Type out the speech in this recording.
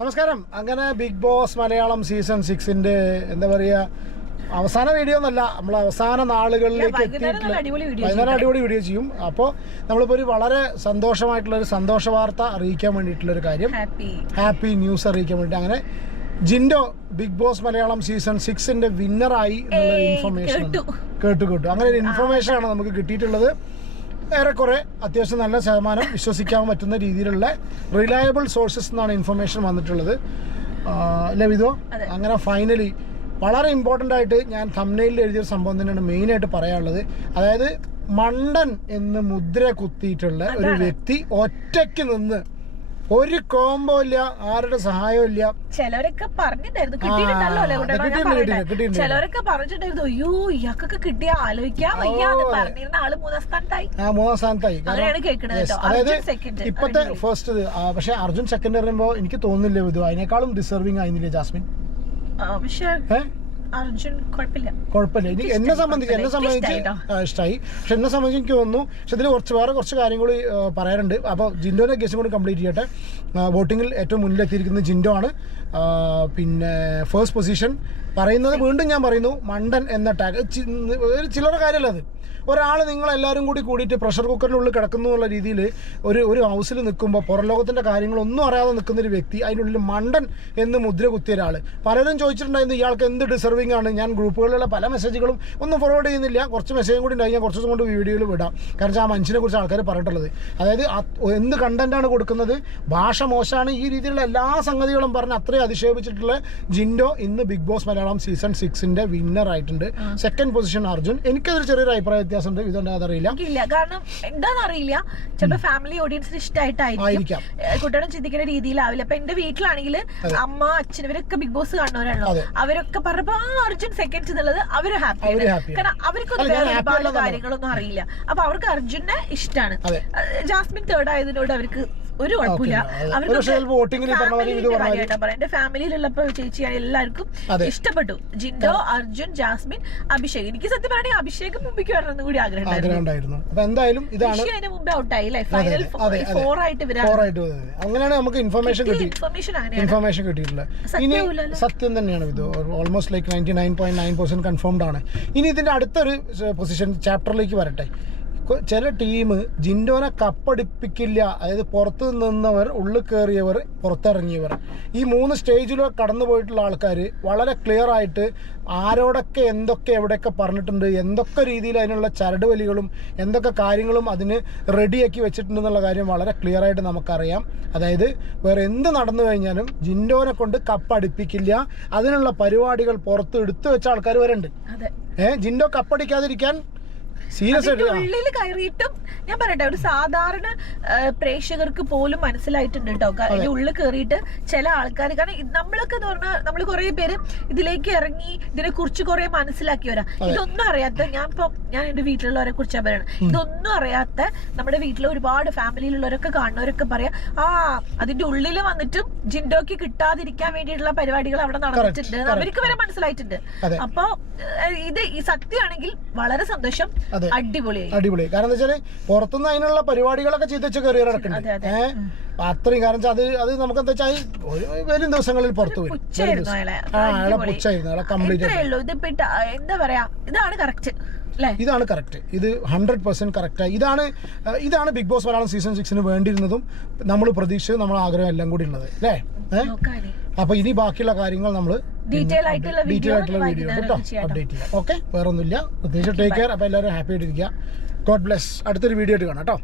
നമസ്കാരം. അങ്ങനെ big Boss Malayalam season 6 എന്താ പറയുക, അവസാന വീഡിയോ എന്നല്ല, നമ്മൾ അവസാന നാളുകളിലേക്ക് എത്തിയിട്ടുള്ള വൈകുന്നേരം അടിപൊളി വീഡിയോ ചെയ്യും. അപ്പോൾ നമ്മളിപ്പോൾ ഒരു വളരെ സന്തോഷമായിട്ടുള്ളൊരു സന്തോഷ വാർത്ത അറിയിക്കാൻ വേണ്ടിയിട്ടുള്ളൊരു കാര്യം, ഹാപ്പി ന്യൂസ് അറിയിക്കാൻ വേണ്ടി അങ്ങനെ Jinto Bigg Boss Malayalam season 6 വിന്നറായി എന്നുള്ള ഇൻഫർമേഷൻ കേട്ടു. അങ്ങനെ ഒരു ഇൻഫർമേഷനാണ് നമുക്ക് കിട്ടിയിട്ടുള്ളത്. ഏറെക്കുറെ അത്യാവശ്യം നല്ല ശതമാനം വിശ്വസിക്കാൻ പറ്റുന്ന രീതിയിലുള്ള റിലയബിൾ സോഴ്സസ് എന്നാണ് ഇൻഫർമേഷൻ വന്നിട്ടുള്ളത്. അല്ലേ വിധോ? അങ്ങനെ ഫൈനലി വളരെ ഇമ്പോർട്ടൻ്റ് ആയിട്ട് ഞാൻ തംബ്നെയിലിൽ എഴുതിയൊരു സംഭവം തന്നെയാണ് മെയിനായിട്ട് പറയാനുള്ളത്. അതായത് മണ്ടൻ എന്ന് മുദ്ര കുത്തിയിട്ടുള്ള ഒരു വ്യക്തി ഒറ്റയ്ക്ക് നിന്ന്, ഒരു കോംബോ ഇല്ല, ആരുടെ സഹായവും ഇല്ല. ചിലവരൊക്കെ പറഞ്ഞിട്ടായിരുന്നു, ചിലവരൊക്കെ പറഞ്ഞിട്ടായിരുന്നു, അയ്യോ ഇയാൾക്കൊക്കെ കിട്ടിയ ആലോചിക്കാൻ വയ്യാന്ന് പറഞ്ഞിരുന്ന ആള് മൂന്നാം സ്ഥാനത്തായി. അതായത് ഇപ്പത്തെ ഫസ്റ്റ്. പക്ഷെ അർജുൻ സെക്കൻഡ് പറയുമ്പോ എനിക്ക് തോന്നുന്നില്ല ഇത് അതിനേക്കാളും ഡിസർവിംഗ് ആയിരുന്നില്ലേ ജാസ്മിൻ? കുഴപ്പമില്ല. എന്നെ സംബന്ധിച്ച് ഇഷ്ടമായി. പക്ഷെ എന്നെ സംബന്ധിച്ച് എനിക്ക് തോന്നുന്നു. പക്ഷെ ഇതിൽ വേറെ കുറച്ച് കാര്യങ്ങൾ പറയാറുണ്ട്. അപ്പോൾ ജിൻഡോന്റെ കേസും കൂടി കംപ്ലീറ്റ് ചെയ്യട്ടെ. വോട്ടിങ്ങിൽ ഏറ്റവും മുന്നിലെത്തിയിരിക്കുന്നത് ജിൻഡോ ആണ്. പിന്നെ ഫസ്റ്റ് പൊസിഷൻ പറയുന്നത് വീണ്ടും ഞാൻ പറയുന്നു, മണ്ടൻ എന്ന ടാഗ്. ഒരു ചില്ലറ കാര്യമല്ല അത്. ഒരാൾ നിങ്ങളെല്ലാവരും കൂടിയിട്ട് പ്രഷർ കുക്കറിനുള്ളിൽ കിടക്കുന്നു എന്നുള്ള രീതിയിൽ ഒരു ഹൗസിൽ നിൽക്കുമ്പോൾ പുറം ലോകത്തിൻ്റെ കാര്യങ്ങളൊന്നും അറിയാതെ നിൽക്കുന്നൊരു വ്യക്തി, അതിനുള്ളിൽ മണ്ടൻ എന്ന് മുദ്ര കുത്തിയ ഒരാൾ. പലരും ചോദിച്ചിട്ടുണ്ടായിരുന്നു ഇയാൾക്ക് എന്ത് ഡിസർവിംഗ് ആണ്. ഞാൻ ഗ്രൂപ്പുകളിലുള്ള പല മെസ്സേജുകളും ഒന്നും ഫോർവേഡ് ചെയ്യുന്നില്ല, കുറച്ച് മെസ്സേജും കൂടി ഉണ്ടായി, ഞാൻ കുറച്ച് ദിവസം കൊണ്ട് വീഡിയോയിൽ വിടാം. കാരണം ആ മനുഷ്യനെ കുറിച്ച് ആൾക്കാർ പറഞ്ഞിട്ടുള്ളത്, അതായത് എന്ത് കണ്ടന്റാണ് കൊടുക്കുന്നത്, ഭാഷ മോശമാണ്, ഈ രീതിയിലുള്ള എല്ലാ സംഗതികളും പറഞ്ഞ് അത്രയും അധിക്ഷേപിച്ചിട്ടുള്ള ജിൻഡോ ഇന്ന് Bigg Boss Malayalam season 6 winner ആയിട്ടുണ്ട്. Second position Arjun. എനിക്കതൊരു ചെറിയൊരു അഭിപ്രായ വ്യത്യാസം ഉണ്ട്. ഇതുകൊണ്ട് അതറിയില്ല, കാരണം എന്താണെന്ന് അറിയില്ല. ചിലപ്പോൾ ഫാമിലി ഓഡിയൻസിന് ഇഷ്ടമായിട്ടായിരിക്കും, കുട്ടികളും ചിന്തിക്കുന്ന രീതിയിലാവില്ല. അപ്പൊ എന്റെ വീട്ടിലാണെങ്കിൽ അമ്മ അച്ഛൻ ഇവരൊക്കെ ബിഗ് ബോസ് കാണുന്നവരാണല്ലോ. അവരൊക്കെ പറഞ്ഞപ്പോ അർജുൻ സെക്കൻഡ് എന്നുള്ളത് അവര് ഹാപ്പിയാണ്. കാരണം അവർക്കൊന്നും വേറെ ഒരുപാട് കാര്യങ്ങളൊന്നും അറിയില്ല. അപ്പൊ അവർക്ക് അർജുനെ ഇഷ്ടമാണ്. ജാസ്മിൻ തേർഡ് ആയതിനോട് അവർക്ക് ഒരു കുഴപ്പമില്ല. എന്റെ ഫാമിലിയിലുള്ളപ്പോ ചേച്ചി എല്ലാവർക്കും ഇഷ്ടപ്പെട്ടു. ജിൻഡോ, അർജുൻ, ജാസ്മിൻ, അഭിഷേക്. എനിക്ക് സത്യം പറഞ്ഞാൽ അഭിഷേക് മുമ്പിക്ക് വരണമെന്ന് കൂടി ആഗ്രഹം ഉണ്ടായിരുന്നു. അതിന് മുമ്പേ ഔട്ടായി. ഫൈനൽ 4 ആയിട്ട് അങ്ങനെയാണ് നമുക്ക് ഇൻഫർമേഷൻ കിട്ടിയിട്ടുള്ളത്. ഇനി സത്യം തന്നെയാണ് ഇത്. ഓൾമോസ്റ്റ് ലൈക്ക് 99.9% കൺഫേംഡ് ആണ്. ഇനി ഇതിന്റെ അടുത്തൊരു പൊസിഷൻ ചാപ്റ്ററിലേക്ക് വരട്ടെ. ചില ടീം ജിൻഡോനെ കപ്പടിപ്പിക്കില്ല. അതായത് പുറത്ത് നിന്നവർ, ഉള്ളിൽ കയറിയവർ, പുറത്തിറങ്ങിയവർ, ഈ 3 സ്റ്റേജിലൂടെ കടന്നു പോയിട്ടുള്ള ആൾക്കാർ വളരെ ക്ലിയർ ആയിട്ട് ആരോടൊക്കെ എന്തൊക്കെ എവിടെയൊക്കെ പറഞ്ഞിട്ടുണ്ട്, എന്തൊക്കെ രീതിയിൽ അതിനുള്ള ചരടുവലികളും എന്തൊക്കെ കാര്യങ്ങളും അതിന് റെഡിയാക്കി വെച്ചിട്ടുണ്ടെന്നുള്ള കാര്യം വളരെ ക്ലിയർ ആയിട്ട് നമുക്കറിയാം. അതായത് വേറെ എന്ത് നടന്നു കഴിഞ്ഞാലും ജിൻഡോനെ കൊണ്ട് കപ്പടിപ്പിക്കില്ല. അതിനുള്ള പരിപാടികൾ പുറത്ത് എടുത്തു വെച്ച ആൾക്കാർ വരെയുണ്ട്. ജിൻഡോ കപ്പടിക്കാതിരിക്കാൻ ഉള്ളിൽ കയറിയിട്ടും ഞാൻ പറയട്ടെ, ഒരു സാധാരണ പ്രേക്ഷകർക്ക് പോലും മനസ്സിലായിട്ടുണ്ട് കേട്ടോ. അതിന്റെ ഉള്ളിൽ കയറിയിട്ട് ചില ആൾക്കാർ, കാരണം നമ്മളൊക്കെ എന്ന് പറഞ്ഞാൽ നമ്മൾ കുറെ പേര് ഇതിലേക്ക് ഇറങ്ങി ഇതിനെ കുറിച്ച് കുറെ മനസ്സിലാക്കിയവരാ. ഇതൊന്നും അറിയാത്ത ഞാൻ എന്റെ വീട്ടിലുള്ളവരെ കുറിച്ചാണ് പറയണം. ഇതൊന്നും അറിയാത്ത നമ്മുടെ വീട്ടിലെ ഒരുപാട് ഫാമിലിയിലുള്ളവരൊക്കെ കാണുന്നവരൊക്കെ പറയാം, അതിന്റെ ഉള്ളിൽ വന്നിട്ടും ജിൻഡോക്ക് കിട്ടാതിരിക്കാൻ വേണ്ടിയിട്ടുള്ള പരിപാടികൾ അവിടെ നടന്നിട്ടുണ്ട്, അവർക്ക് വരെ മനസ്സിലായിട്ടുണ്ട്. അപ്പൊ ഇത് ഈ സത്യമാണെങ്കിൽ വളരെ സന്തോഷം. അടിപൊളി. കാരണം എന്താ വെച്ചാല് പുറത്തുനിന്ന് അതിനുള്ള പരിപാടികളൊക്കെ ചെയ്ത് വെച്ച കയറി നടക്കുന്നുണ്ട്. അത്രയും കാരണം അത് നമുക്ക് എന്താ വെച്ചാൽ വരും ദിവസങ്ങളിൽ പുറത്തു വരും. എന്താ പറയാ, ഇതാണ് കറക്റ്റ്. ഇത് 100% കറക്റ്റായി. ഇതാണ് ബിഗ് ബോസ് മലയാളം സീസൺ 6 വേണ്ടിയിരുന്നതും നമ്മൾ പ്രതീക്ഷിച്ചത്, നമ്മൾ ആഗ്രഹം എല്ലാം കൂടി ഉള്ളത് അല്ലേ. അപ്പൊ ഇനി ബാക്കിയുള്ള കാര്യങ്ങൾ നമ്മൾ ഡീറ്റെയിൽ ആയിട്ടുള്ള വീഡിയോ കേട്ടോ അപ്ഡേറ്റ് ചെയ്യാം. ഓക്കെ, വേറെ ഒന്നുമില്ല. പ്രത്യേകിച്ച് ടേക്ക് കെയർ. അപ്പൊ എല്ലാവരും ഹാപ്പി ആയിട്ടിരിക്കുക. God bless. അടുത്തൊരു വീഡിയോ ആയിട്ട് കാണാം കേട്ടോ.